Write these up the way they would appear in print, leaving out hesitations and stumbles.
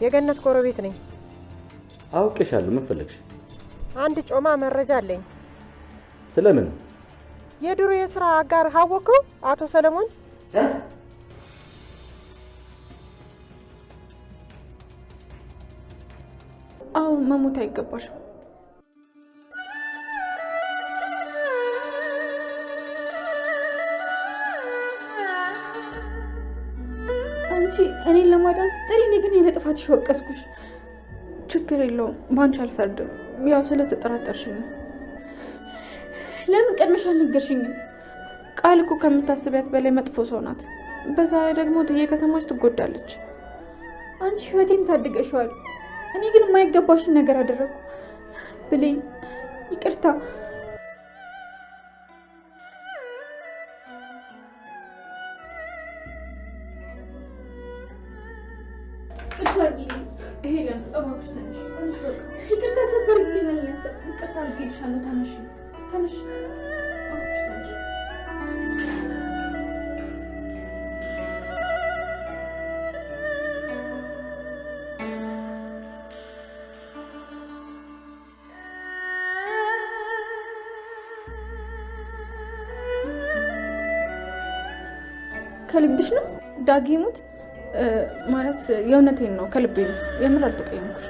የገነት ጎረቤት ነኝ። አውቄሻለሁ። ምን ፈለግሽ? አንድ ጮማ መረጃ አለኝ። ስለምን? የድሮ የሥራ አጋር አወቀው አቶ ሰለሞን አዎ መሞት አይገባሽም። አንቺ እኔን ለማዳን ስትሪ፣ እኔ ግን የነጥፋትሽ ወቀስኩሽ። ችግር የለውም፣ ባንቺ አልፈርድም። ያው ስለተጠራጠርሽኝ ነው። ለምን ቀድመሽ አልነገርሽኝም? ቃል እኮ ከምታስቢያት በላይ መጥፎ ሰው ናት። በዛ ላይ ደግሞ ትዬ ከሰማች ትጎዳለች። አንቺ ህይወቴን ታድገሽዋል። እኔ ግን የማይገባሽን ነገር አደረኩ። ብሌን ይቅርታ። ሄለን እባክሽ ተነሽ። ይቅርታ ሰከር ይመለስ። ይቅርታ አድርጌልሻለሁ። ተነሽ ተነሽ። እባክሽ ተነሽ። ከልብሽ ነው ዳጊሙት? ማለት የእውነቴን ነው፣ ከልቤ ነው። የምር አልተቀየምኩሽ።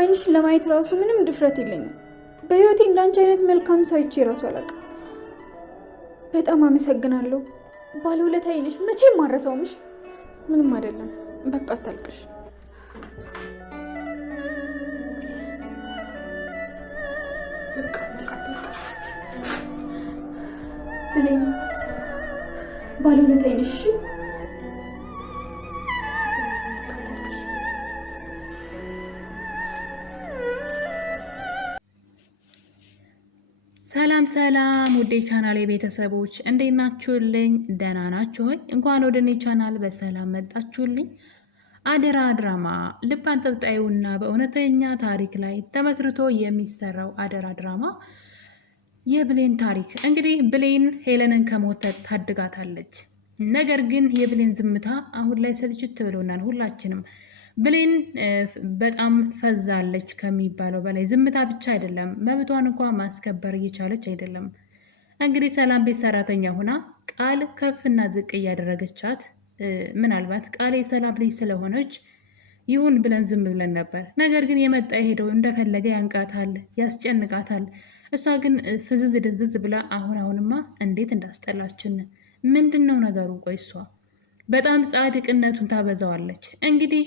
አይንሽን ለማየት ራሱ ምንም ድፍረት የለኝም። በህይወቴ እንዳንቺ አይነት መልካም ሰው አይቼ ራሱ አላውቅም። በጣም አመሰግናለሁ። ባለውለታዬ ነሽ። መቼም ማረሳውምሽ። ምንም አይደለም። በቃ አታልቅሽ። ብሌን ባለውለታዬ ነሽ። ሰላም ሰላም ውዴ ቻናል ቤተሰቦች እንዴት ናችሁልኝ? ደህና ናችሁ ሆይ? እንኳን ወደ እኔ ቻናል በሰላም መጣችሁልኝ። አደራ ድራማ ልብ አንጠልጣዩና በእውነተኛ ታሪክ ላይ ተመስርቶ የሚሰራው አደራ ድራማ የብሌን ታሪክ። እንግዲህ ብሌን ሄለንን ከሞት ታድጋታለች። ነገር ግን የብሌን ዝምታ አሁን ላይ ስልችት ብሎናል ሁላችንም። ብሌን በጣም ፈዛለች ከሚባለው በላይ። ዝምታ ብቻ አይደለም፣ መብቷን እንኳ ማስከበር እየቻለች አይደለም። እንግዲህ ሰላም ቤት ሰራተኛ ሆና ቃል ከፍና ዝቅ እያደረገቻት፣ ምናልባት ቃል የሰላም ልጅ ስለሆነች ይሁን ብለን ዝም ብለን ነበር። ነገር ግን የመጣ ሄደው እንደፈለገ ያንቃታል፣ ያስጨንቃታል። እሷ ግን ፍዝዝ ድንዝዝ ብላ አሁንማ እንዴት እንዳስጠላችን። ምንድን ነው ነገሩ? ቆይ እሷ በጣም ጻድቅነቱን ታበዛዋለች። እንግዲህ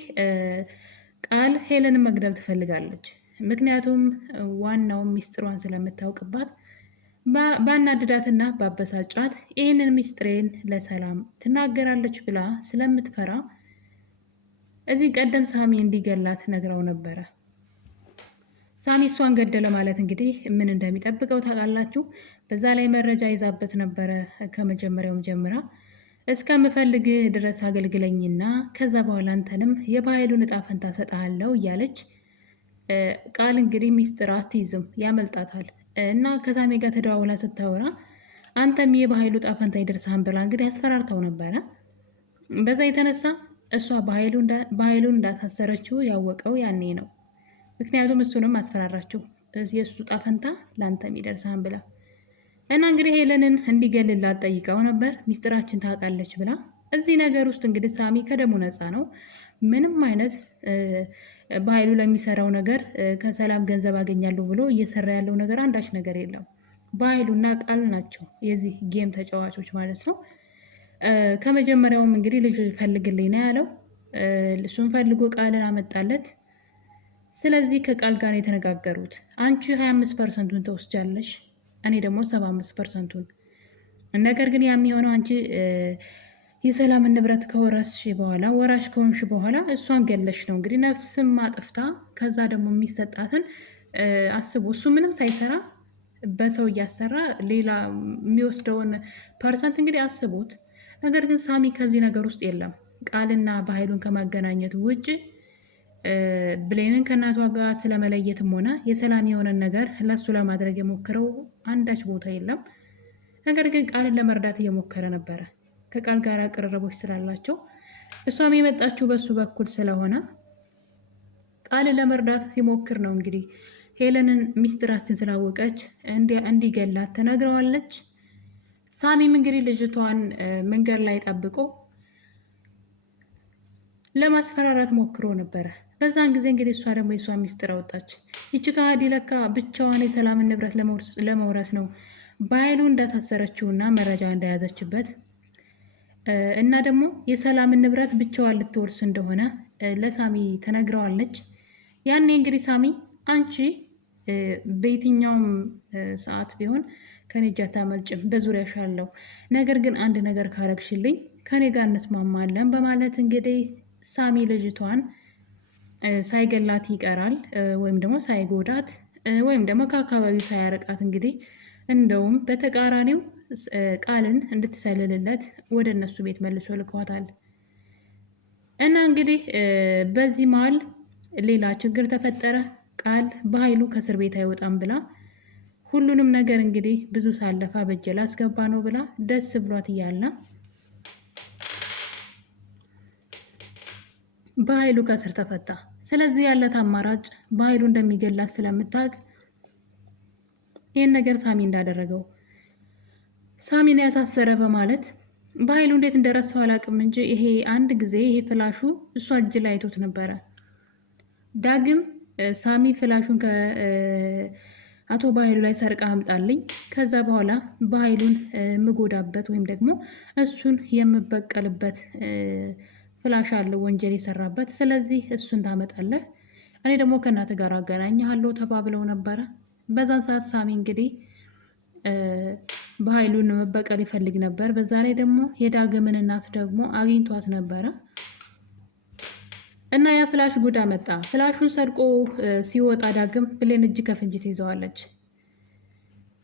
ቃል ሄለንን መግደል ትፈልጋለች። ምክንያቱም ዋናው ሚስጥሯን ስለምታውቅባት ባናድዳትና ባበሳጫት ይህንን ሚስጥሬን ለሰላም ትናገራለች ብላ ስለምትፈራ እዚህ ቀደም ሳሚ እንዲገላት ነግረው ነበረ። ሳሚ እሷን ገደለ ማለት እንግዲህ ምን እንደሚጠብቀው ታውቃላችሁ። በዛ ላይ መረጃ ይዛበት ነበረ ከመጀመሪያውም ጀምራ እስከምፈልግህ ድረስ አገልግለኝና ከዛ በኋላ አንተንም የባህሉን እጣ ፈንታ ሰጥሃለሁ እያለች ቃል እንግዲህ ሚስጥር አትይዝም፣ ያመልጣታል። እና ከሳሚ ጋር ተደዋውላ ስታወራ አንተም የባህሉ እጣ ፈንታ ይደርሳን ብላ እንግዲህ ያስፈራርተው ነበረ። በዛ የተነሳ እሷ ባህሉን እንዳሳሰረችው ያወቀው ያኔ ነው። ምክንያቱም እሱንም አስፈራራችው፣ የእሱ እጣ ፈንታ ለአንተም ይደርሳን ብላ እና እንግዲህ ሄለንን እንዲገልላት ጠይቀው ነበር። ሚስጥራችን ታውቃለች ብላ። እዚህ ነገር ውስጥ እንግዲህ ሳሚ ከደሙ ነፃ ነው። ምንም አይነት በኃይሉ ለሚሰራው ነገር ከሰላም ገንዘብ አገኛለሁ ብሎ እየሰራ ያለው ነገር አንዳች ነገር የለም። በኃይሉና ቃል ናቸው የዚህ ጌም ተጫዋቾች ማለት ነው። ከመጀመሪያውም እንግዲህ ልጅ ፈልግልኝ ነው ያለው። እሱን ፈልጎ ቃልን አመጣለት። ስለዚህ ከቃል ጋር የተነጋገሩት አንቺ 25%ን ተወስጃለሽ፣ እኔ ደግሞ 75%ን። ነገር ግን የሚሆነው አንቺ የሰላምን ንብረት ከወረስሽ በኋላ ወራሽ ከሆንሽ በኋላ እሷን ገለሽ ነው እንግዲህ ነፍስም ማጥፍታ። ከዛ ደግሞ የሚሰጣትን አስቡ። እሱ ምንም ሳይሰራ በሰው እያሰራ ሌላ የሚወስደውን ፐርሰንት እንግዲህ አስቡት። ነገር ግን ሳሚ ከዚህ ነገር ውስጥ የለም። ቃልና በኃይሉን ከማገናኘት ውጭ ብሌንን ከእናቷ ጋር ስለመለየትም ሆነ የሰላም የሆነን ነገር ለሱ ለማድረግ የሞከረው አንዳች ቦታ የለም። ነገር ግን ቃልን ለመርዳት እየሞከረ ነበረ። ከቃል ጋር ቅርርቦች ስላላቸው እሷም የመጣችው በሱ በኩል ስለሆነ ቃልን ለመርዳት ሲሞክር ነው እንግዲህ ሄለንን ሚስጥራችን ስላወቀች እንዲገላት ተነግረዋለች። ሳሚም እንግዲህ ልጅቷን መንገድ ላይ ጠብቆ ለማስፈራራት ሞክሮ ነበረ። በዛን ጊዜ እንግዲህ እሷ ደግሞ የሷ ሚስጥር አወጣች። ይቺ ከሃዲ ለካ ብቻዋን የሰላምን ንብረት ለመውረስ ነው በኃይሉ እንዳሳሰረችውና መረጃ እንደያዘችበት እና ደግሞ የሰላምን ንብረት ብቻዋን ልትወርስ እንደሆነ ለሳሚ ተነግረዋለች። ያኔ እንግዲህ ሳሚ አንቺ በየትኛውም ሰዓት ቢሆን ከኔ እጅ አታመልጭም፣ በዙሪያሽ አለው። ነገር ግን አንድ ነገር ካረግሽልኝ ከኔ ጋር እንስማማለን በማለት እንግዲህ ሳሚ ልጅቷን ሳይገላት ይቀራል፣ ወይም ደግሞ ሳይጎዳት ወይም ደግሞ ከአካባቢው ሳያርቃት እንግዲህ እንደውም በተቃራኒው ቃልን እንድትሰልልለት ወደ እነሱ ቤት መልሶ ልኳታል። እና እንግዲህ በዚህ መሀል ሌላ ችግር ተፈጠረ። ቃል በኃይሉ ከእስር ቤት አይወጣም ብላ ሁሉንም ነገር እንግዲህ ብዙ ሳለፋ በእጄ ላስገባ ነው ብላ ደስ ብሏት እያለ በኃይሉ ከእስር ተፈታ። ስለዚህ ያለት አማራጭ በኃይሉ እንደሚገላት ስለምታውቅ ይህን ነገር ሳሚ እንዳደረገው ሳሚን ያሳሰረ በማለት በኃይሉ እንዴት እንደረሳው አላውቅም እንጂ ይሄ አንድ ጊዜ ይሄ ፍላሹ እሷ እጅ ላይ አይቶት ነበረ። ዳግም ሳሚ ፍላሹን ከአቶ በኃይሉ ላይ ሰርቃ አምጣልኝ፣ ከዛ በኋላ በኃይሉን የምጎዳበት ወይም ደግሞ እሱን የምበቀልበት ፍላሽ አለው ወንጀል የሰራበት፣ ስለዚህ እሱን ታመጣለህ፣ እኔ ደግሞ ከእናት ጋር አገናኝሃለሁ ተባብለው ነበረ። በዛን ሰዓት ሳሚ እንግዲህ በኃይሉን መበቀል ይፈልግ ነበር። በዛ ላይ ደግሞ የዳግምን እናት ደግሞ አግኝቷት ነበረ እና ያ ፍላሽ ጉዳ መጣ። ፍላሹን ሰርቆ ሲወጣ ዳግም ብሌን እጅ ከፍንጅ ትይዘዋለች።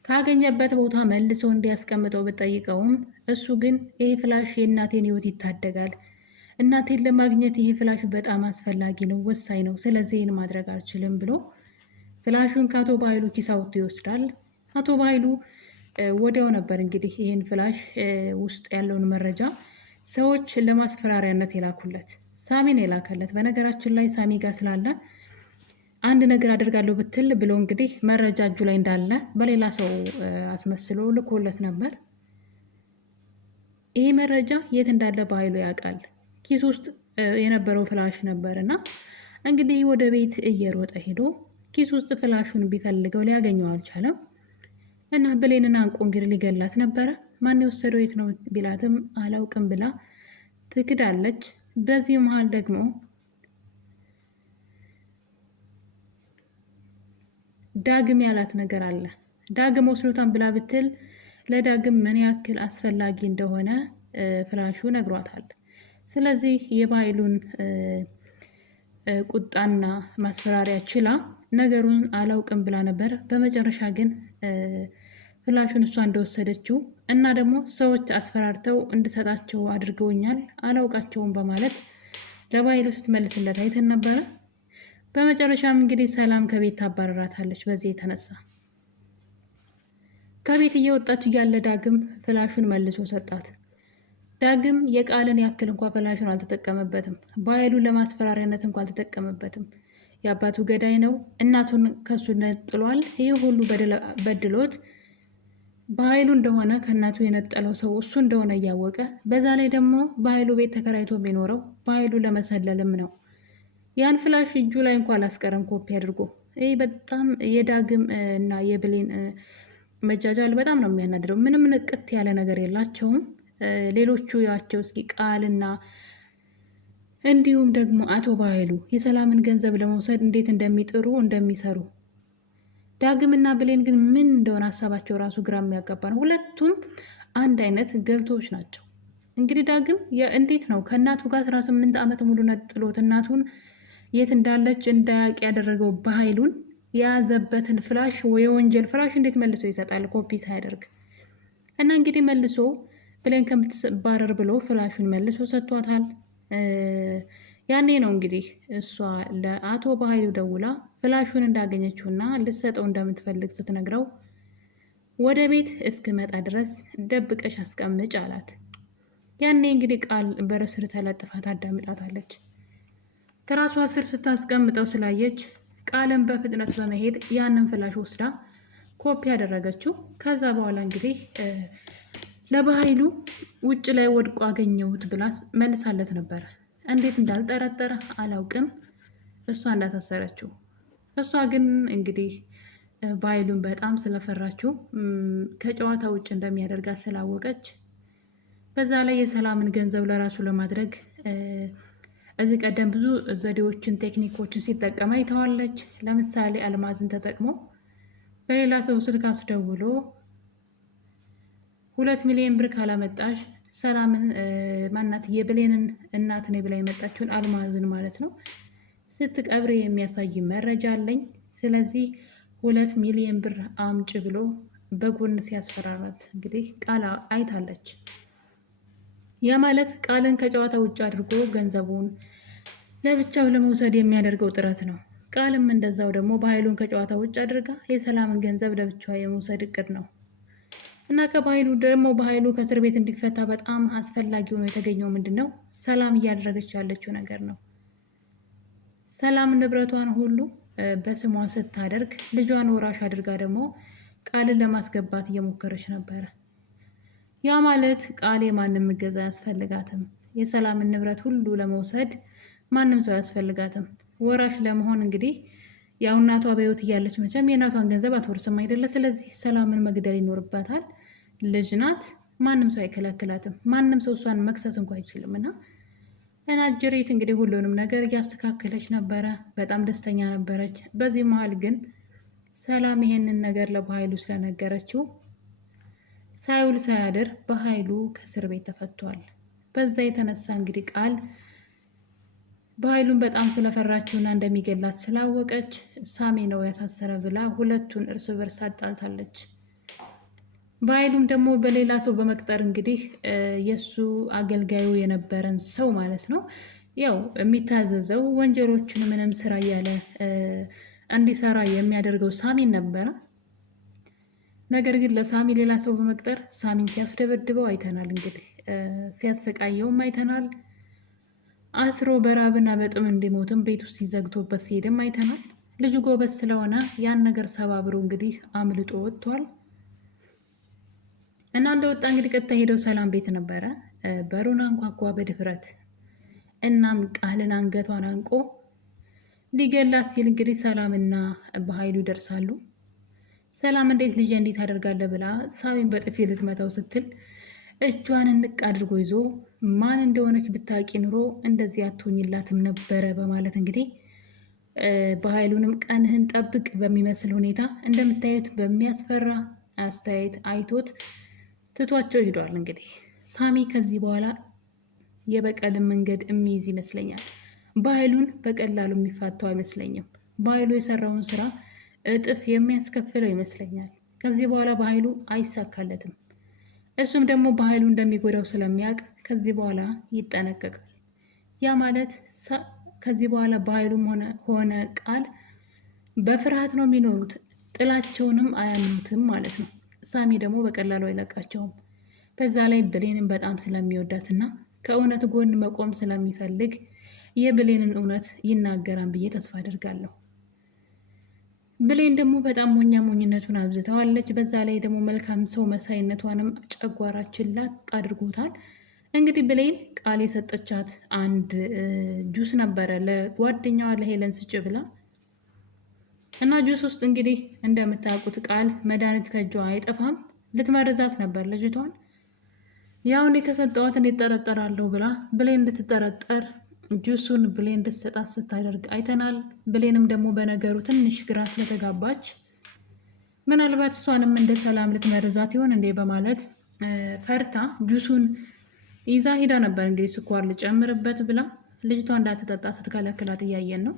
ካገኘበት ቦታ መልሶ እንዲያስቀምጠው ብጠይቀውም እሱ ግን ይሄ ፍላሽ የእናቴን ሕይወት ይታደጋል፣ እናቴን ለማግኘት ይሄ ፍላሽ በጣም አስፈላጊ ነው፣ ወሳኝ ነው፣ ስለዚህ ይህን ማድረግ አልችልም ብሎ ፍላሹን ከአቶ በኃይሉ ኪስ አውጥቶ ይወስዳል። አቶ በኃይሉ ወዲያው ነበር እንግዲህ ይህን ፍላሽ ውስጥ ያለውን መረጃ ሰዎች ለማስፈራሪያነት የላኩለት፣ ሳሚን የላከለት። በነገራችን ላይ ሳሚ ጋር ስላለ አንድ ነገር አደርጋለሁ ብትል ብሎ እንግዲህ መረጃ እጁ ላይ እንዳለ በሌላ ሰው አስመስሎ ልኮለት ነበር። ይህ መረጃ የት እንዳለ በኃይሉ ያውቃል። ኪስ ውስጥ የነበረው ፍላሽ ነበር እና እንግዲህ ወደ ቤት እየሮጠ ሄዶ ኪስ ውስጥ ፍላሹን ቢፈልገው ሊያገኘው አልቻለም እና ብሌንን አንቆ እንግዲህ ሊገላት ነበረ። ማን የወሰደው የት ነው ቢላትም አላውቅም ብላ ትክዳለች። በዚህ መሀል ደግሞ ዳግም ያላት ነገር አለ። ዳግም ወስዶታን ብላ ብትል ለዳግም ምን ያክል አስፈላጊ እንደሆነ ፍላሹ ነግሯታል። ስለዚህ የበኃይሉን ቁጣና ማስፈራሪያ ችላ ነገሩን አላውቅም ብላ ነበር። በመጨረሻ ግን ፍላሹን እሷ እንደወሰደችው እና ደግሞ ሰዎች አስፈራርተው እንድሰጣቸው አድርገውኛል አላውቃቸውም በማለት ለበኃይሉ ስትመልስለት አይተን ነበረ። በመጨረሻም እንግዲህ ሰላም ከቤት ታባረራታለች። በዚህ የተነሳ ከቤት እየወጣች እያለ ዳግም ፍላሹን መልሶ ሰጣት። ዳግም የቃልን ያክል እንኳ ፍላሹን አልተጠቀመበትም። በኃይሉን ለማስፈራሪያነት እንኳ አልተጠቀመበትም። የአባቱ ገዳይ ነው፣ እናቱን ከሱ ነጥሏል። ይህ ሁሉ በድሎት በኃይሉ እንደሆነ ከእናቱ የነጠለው ሰው እሱ እንደሆነ እያወቀ በዛ ላይ ደግሞ በኃይሉ ቤት ተከራይቶ የሚኖረው በኃይሉ ለመሰለልም ነው። ያን ፍላሽ እጁ ላይ እንኳ አላስቀረም ኮፒ አድርጎ። ይህ በጣም የዳግም እና የብሌን መጃጃል በጣም ነው የሚያናድደው። ምንም ንቅት ያለ ነገር የላቸውም። ሌሎቹ ያቸው እስኪ ቃልና እንዲሁም ደግሞ አቶ በኃይሉ የሰላምን ገንዘብ ለመውሰድ እንዴት እንደሚጥሩ እንደሚሰሩ። ዳግምና ብሌን ግን ምን እንደሆነ ሀሳባቸው ራሱ ግራ የሚያጋባ ነው። ሁለቱም አንድ አይነት ገብቶች ናቸው። እንግዲህ ዳግም እንዴት ነው ከእናቱ ጋር 18 ዓመት ሙሉ ነጥሎት እናቱን የት እንዳለች እንዳያውቅ ያደረገው በኃይሉን የያዘበትን ፍላሽ የወንጀል ፍላሽ እንዴት መልሶ ይሰጣል ኮፒ ሳያደርግ? እና እንግዲህ መልሶ ብሌን ከምትባረር ብሎ ፍላሹን መልሶ ሰጥቷታል። ያኔ ነው እንግዲህ እሷ ለአቶ በኃይሉ ደውላ ፍላሹን እንዳገኘችውና ልትሰጠው እንደምትፈልግ ስትነግረው ወደ ቤት እስክመጣ ድረስ ደብቀሽ አስቀምጭ አላት። ያኔ እንግዲህ ቃል በርስር ተለጥፋ ታዳምጣታለች። ትራሷ ስር ስታስቀምጠው ስላየች ቃልን በፍጥነት በመሄድ ያንን ፍላሽ ወስዳ ኮፒ ያደረገችው። ከዛ በኋላ እንግዲህ ለበኃይሉ ውጭ ላይ ወድቆ አገኘሁት ብላ መልሳለት ነበረ። እንዴት እንዳልጠረጠረ አላውቅም፣ እሷ እንዳሳሰረችው። እሷ ግን እንግዲህ በኃይሉን በጣም ስለፈራችው ከጨዋታ ውጭ እንደሚያደርጋት ስላወቀች በዛ ላይ የሰላምን ገንዘብ ለራሱ ለማድረግ እዚህ ቀደም ብዙ ዘዴዎችን፣ ቴክኒኮችን ሲጠቀም አይተዋለች። ለምሳሌ አልማዝን ተጠቅሞ በሌላ ሰው ስልክ አስደውሎ 2 ሚሊዮን ብር ካላመጣሽ ሰላምን ማናት የብሌንን እናት ነው ብላ የመጣችውን አልማዝን ማለት ነው ስትቀብር የሚያሳይ መረጃ አለኝ። ስለዚህ 2 ሚሊዮን ብር አምጭ ብሎ በጎን ሲያስፈራራት እንግዲህ ቃል አይታለች። ያ ማለት ቃልን ከጨዋታ ውጭ አድርጎ ገንዘቡን ለብቻው ለመውሰድ የሚያደርገው ጥረት ነው። ቃልም እንደዛው ደግሞ በኃይሉን ከጨዋታ ውጭ አድርጋ የሰላምን ገንዘብ ለብቻዋ የመውሰድ እቅድ ነው እና በኃይሉ ከእስር ቤት እንዲፈታ በጣም አስፈላጊ ሆኖ የተገኘው ምንድን ነው? ሰላም እያደረገች ያለችው ነገር ነው። ሰላም ንብረቷን ሁሉ በስሟ ስታደርግ ልጇን ወራሽ አድርጋ ደግሞ ቃልን ለማስገባት እየሞከረች ነበረ። ያ ማለት ቃል የማንም እገዛ አያስፈልጋትም። የሰላምን ንብረት ሁሉ ለመውሰድ ማንም ሰው አያስፈልጋትም። ወራሽ ለመሆን እንግዲህ ያው እናቷ በሕይወት እያለች መቼም የእናቷን ገንዘብ አትወርስም አይደለ? ስለዚህ ሰላምን መግደል ይኖርባታል። ልጅ ናት፣ ማንም ሰው አይከላክላትም። ማንም ሰው እሷን መክሰስ እንኳ አይችልም። እና አጅሪት እንግዲህ ሁሉንም ነገር እያስተካከለች ነበረ። በጣም ደስተኛ ነበረች። በዚህ መሀል ግን ሰላም ይሄንን ነገር ለበኃይሉ ስለነገረችው ሳይውል ሳያድር በኃይሉ ከእስር ቤት ተፈቷል። በዛ የተነሳ እንግዲህ ቃል በኃይሉን በጣም ስለፈራችውና እንደሚገላት ስላወቀች ሳሚ ነው ያሳሰረ ብላ ሁለቱን እርስ በርስ አጣልታለች። በኃይሉም ደግሞ በሌላ ሰው በመቅጠር እንግዲህ የእሱ አገልጋዩ የነበረን ሰው ማለት ነው ያው የሚታዘዘው ወንጀሎችን ምንም ስራ እያለ እንዲሰራ የሚያደርገው ሳሚን ነበረ። ነገር ግን ለሳሚ ሌላ ሰው በመቅጠር ሳሚን ሲያስደበድበው አይተናል። እንግዲህ ሲያሰቃየውም አይተናል። አስሮ በራብና በጥም እንዲሞትም ቤት ውስጥ ሲዘግቶበት ሲሄድም አይተናል። ልጁ ጎበዝ ስለሆነ ያን ነገር ሰባብሮ እንግዲህ አምልጦ ወጥቷል እና እንደወጣ እንግዲህ ቀጥታ ሄደው ሰላም ቤት ነበረ። በሩን አንኳኳ በድፍረት። እናም ቃልን አንገቷን አንቆ ሊገላት ሲል እንግዲህ ሰላምና በኃይሉ ይደርሳሉ። ሰላም እንዴት ልጄ እንዴት አደርጋለህ ብላ ሳሚን በጥፊ ልትመታው ስትል እጇን እንቅ አድርጎ ይዞ ማን እንደሆነች ብታቂ ኑሮ እንደዚህ አትሆኝላትም ነበረ በማለት እንግዲህ በኃይሉንም ቀንህን ጠብቅ በሚመስል ሁኔታ እንደምታዩት በሚያስፈራ አስተያየት አይቶት ትቷቸው ሂዷል። እንግዲህ ሳሚ ከዚህ በኋላ የበቀልን መንገድ የሚይዝ ይመስለኛል። በኃይሉን በቀላሉ የሚፋተው አይመስለኝም። በኃይሉ የሰራውን ስራ እጥፍ የሚያስከፍለው ይመስለኛል። ከዚህ በኋላ በኃይሉ አይሳካለትም። እሱም ደግሞ በኃይሉ እንደሚጎዳው ስለሚያውቅ ከዚህ በኋላ ይጠነቀቃል። ያ ማለት ከዚህ በኋላ በኃይሉም ሆነ ቃል በፍርሃት ነው የሚኖሩት። ጥላቸውንም አያምኑትም ማለት ነው። ሳሚ ደግሞ በቀላሉ አይለቃቸውም። በዛ ላይ ብሌንን በጣም ስለሚወዳትና ከእውነት ጎን መቆም ስለሚፈልግ የብሌንን እውነት ይናገራን ብዬ ተስፋ አደርጋለሁ። ብሌን ደግሞ በጣም ሞኝነቱን አብዝተዋለች። በዛ ላይ ደግሞ መልካም ሰው መሳይነቷንም ጨጓራችን ላጥ አድርጎታል። እንግዲህ ብሌን ቃል የሰጠቻት አንድ ጁስ ነበረ ለጓደኛዋ ለሄለን ስጭ ብላ እና ጁስ ውስጥ እንግዲህ እንደምታውቁት ቃል መድኃኒት ከእጇ አይጠፋም። ልትመርዛት ነበር ልጅቷን። ያው እኔ ከሰጠዋት እንዴት ጠረጠራለሁ ብላ ብሌን እንድትጠረጠር ጁሱን ብሌን እንድትሰጣት ስታደርግ አይተናል። ብሌንም ደግሞ በነገሩ ትንሽ ግራ ስለተጋባች ምናልባት እሷንም እንደ ሰላም ልትመርዛት ይሆን እንዴ በማለት ፈርታ ጁሱን ይዛ ሂዳ ነበር። እንግዲህ ስኳር ልጨምርበት ብላ ልጅቷ እንዳትጠጣ ስትከለክላት እያየን ነው።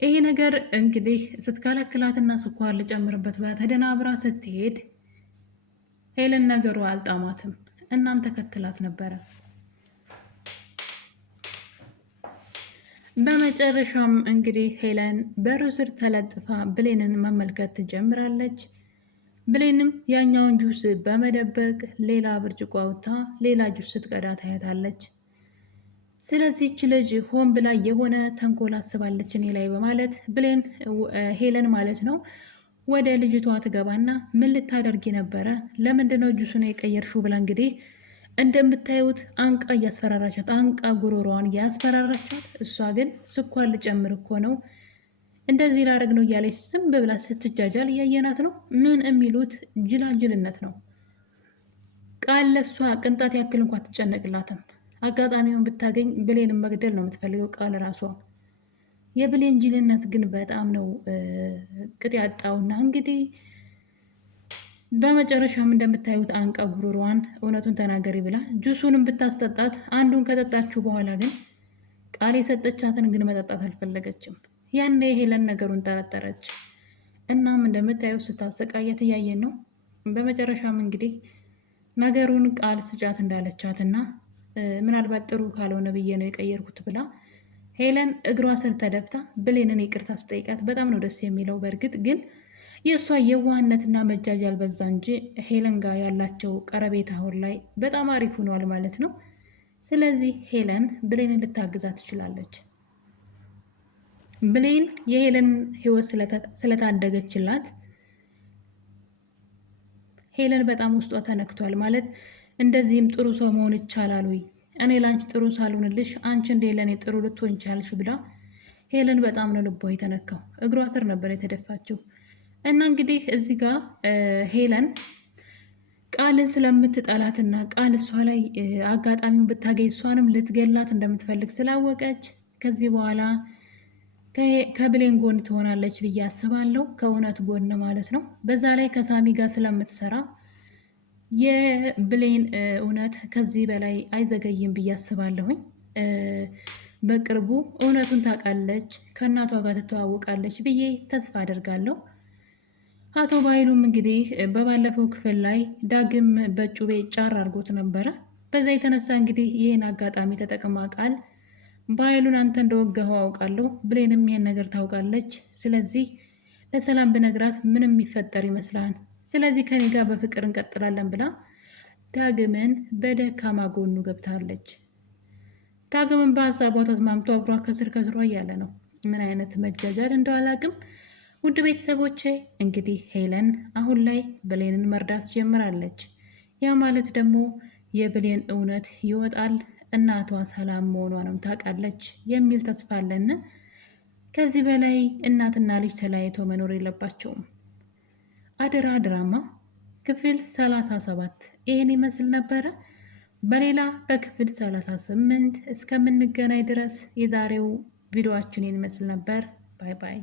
ይሄ ነገር እንግዲህ ስትከለክላትና ስኳር ልጨምርበት ብላ ተደናብራ ስትሄድ ሄለን ነገሩ አልጣማትም። እናም ተከትላት ነበረ። በመጨረሻም እንግዲህ ሄለን በሩ ስር ተለጥፋ ብሌንን መመልከት ትጀምራለች። ብሌንም ያኛውን ጁስ በመደበቅ ሌላ ብርጭቆ አውጥታ ሌላ ጁስ ስትቀዳ ታያታለች። ስለዚህች ልጅ ሆን ብላ የሆነ ተንኮል አስባለች እኔ ላይ በማለት ብሌን ሄለን ማለት ነው ወደ ልጅቷ ትገባና ምን ልታደርጊ ነበረ? ለምንድነው ጁሱን የቀየርሽው? ብላ እንግዲህ እንደምታዩት አንቃ እያስፈራራቻት፣ አንቃ ጉሮሯዋን እያስፈራራቻት፣ እሷ ግን ስኳር ልጨምር እኮ ነው እንደዚህ ላደርግ ነው እያለች ዝም ብላ ስትጃጃል እያየናት ነው። ምን የሚሉት ጅላጅልነት ነው። ቃል ለእሷ ቅንጣት ያክል እንኳ አትጨነቅላትም። አጋጣሚውን ብታገኝ ብሌንን መግደል ነው የምትፈልገው ቃል ራሷ። የብሌን ጅልነት ግን በጣም ነው ቅጥ ያጣውና እንግዲህ በመጨረሻም እንደምታዩት አንቃ ጉሮሯን እውነቱን ተናገሪ ብላ ጁሱንም ብታስጠጣት አንዱን ከጠጣችሁ በኋላ ግን ቃል የሰጠቻትን ግን መጠጣት አልፈለገችም። ያኔ ሄለን ነገሩን ጠረጠረች። እናም እንደምታየው ስታሰቃያት እያየን ነው። በመጨረሻም እንግዲህ ነገሩን ቃል ስጫት እንዳለቻት እና ምናልባት ጥሩ ካልሆነ ብዬ ነው የቀየርኩት ብላ ሄለን እግሯ ስር ተደፍታ ብሌንን ይቅርታ ስጠይቃት በጣም ነው ደስ የሚለው። በእርግጥ ግን የእሷ የዋህነትና መጃጃል በዛ እንጂ ሄለን ጋር ያላቸው ቀረቤታ አሁን ላይ በጣም አሪፍ ሆኗል ማለት ነው። ስለዚህ ሄለን ብሌንን ልታግዛት ትችላለች። ብሌን የሄለን ህይወት ስለታደገችላት ሄለን በጣም ውስጧ ተነክቷል። ማለት እንደዚህም ጥሩ ሰው መሆን ይቻላል ወይ? እኔ ላንቺ ጥሩ ሳልሆንልሽ አንቺ እንዴ ለእኔ ጥሩ ልትሆን ቻልሽ? ብላ ሄለን በጣም ነው ልቧ የተነካው። እግሯ ስር ነበር የተደፋችው። እና እንግዲህ እዚህ ጋር ሄለን ቃልን ስለምትጠላትና ቃል እሷ ላይ አጋጣሚውን ብታገኝ እሷንም ልትገላት እንደምትፈልግ ስላወቀች ከዚህ በኋላ ከብሌን ጎን ትሆናለች ብዬ አስባለሁ። ከእውነት ጎን ማለት ነው። በዛ ላይ ከሳሚ ጋር ስለምትሰራ የብሌን እውነት ከዚህ በላይ አይዘገይም ብዬ አስባለሁኝ። በቅርቡ እውነቱን ታውቃለች፣ ከእናቷ ጋር ትተዋወቃለች ብዬ ተስፋ አደርጋለሁ። አቶ ባይሉም እንግዲህ በባለፈው ክፍል ላይ ዳግም በጩቤ ጫር አድርጎት ነበረ። በዛ የተነሳ እንግዲህ ይህን አጋጣሚ ተጠቅማ ቃል በኃይሉን አንተ እንደወጋኸው አውቃለሁ፣ ብሌንም ይሄን ነገር ታውቃለች። ስለዚህ ለሰላም ብነግራት ምንም የሚፈጠር ይመስላል። ስለዚህ ከኔ ጋር በፍቅር እንቀጥላለን ብላ ዳግምን በደካማ ጎኑ ገብታለች። ዳግምን በሀሳቧ ተስማምቶ አብሯ ከስር ከስሯ እያለ ነው። ምን አይነት መጃጃል እንደው አላውቅም። ውድ ቤተሰቦቼ እንግዲህ ሄለን አሁን ላይ ብሌንን መርዳት ጀምራለች። ያ ማለት ደግሞ የብሌን እውነት ይወጣል፣ እናቷ ሰላም መሆኗንም ታውቃለች የሚል ተስፋ አለን። ከዚህ በላይ እናትና ልጅ ተለያይተው መኖር የለባቸውም። አደራ ድራማ ክፍል 37 ይህን ይመስል ነበረ። በሌላ በክፍል 38 እስከምንገናኝ ድረስ የዛሬው ቪዲዮአችን ይመስል ነበር። ባይ ባይ።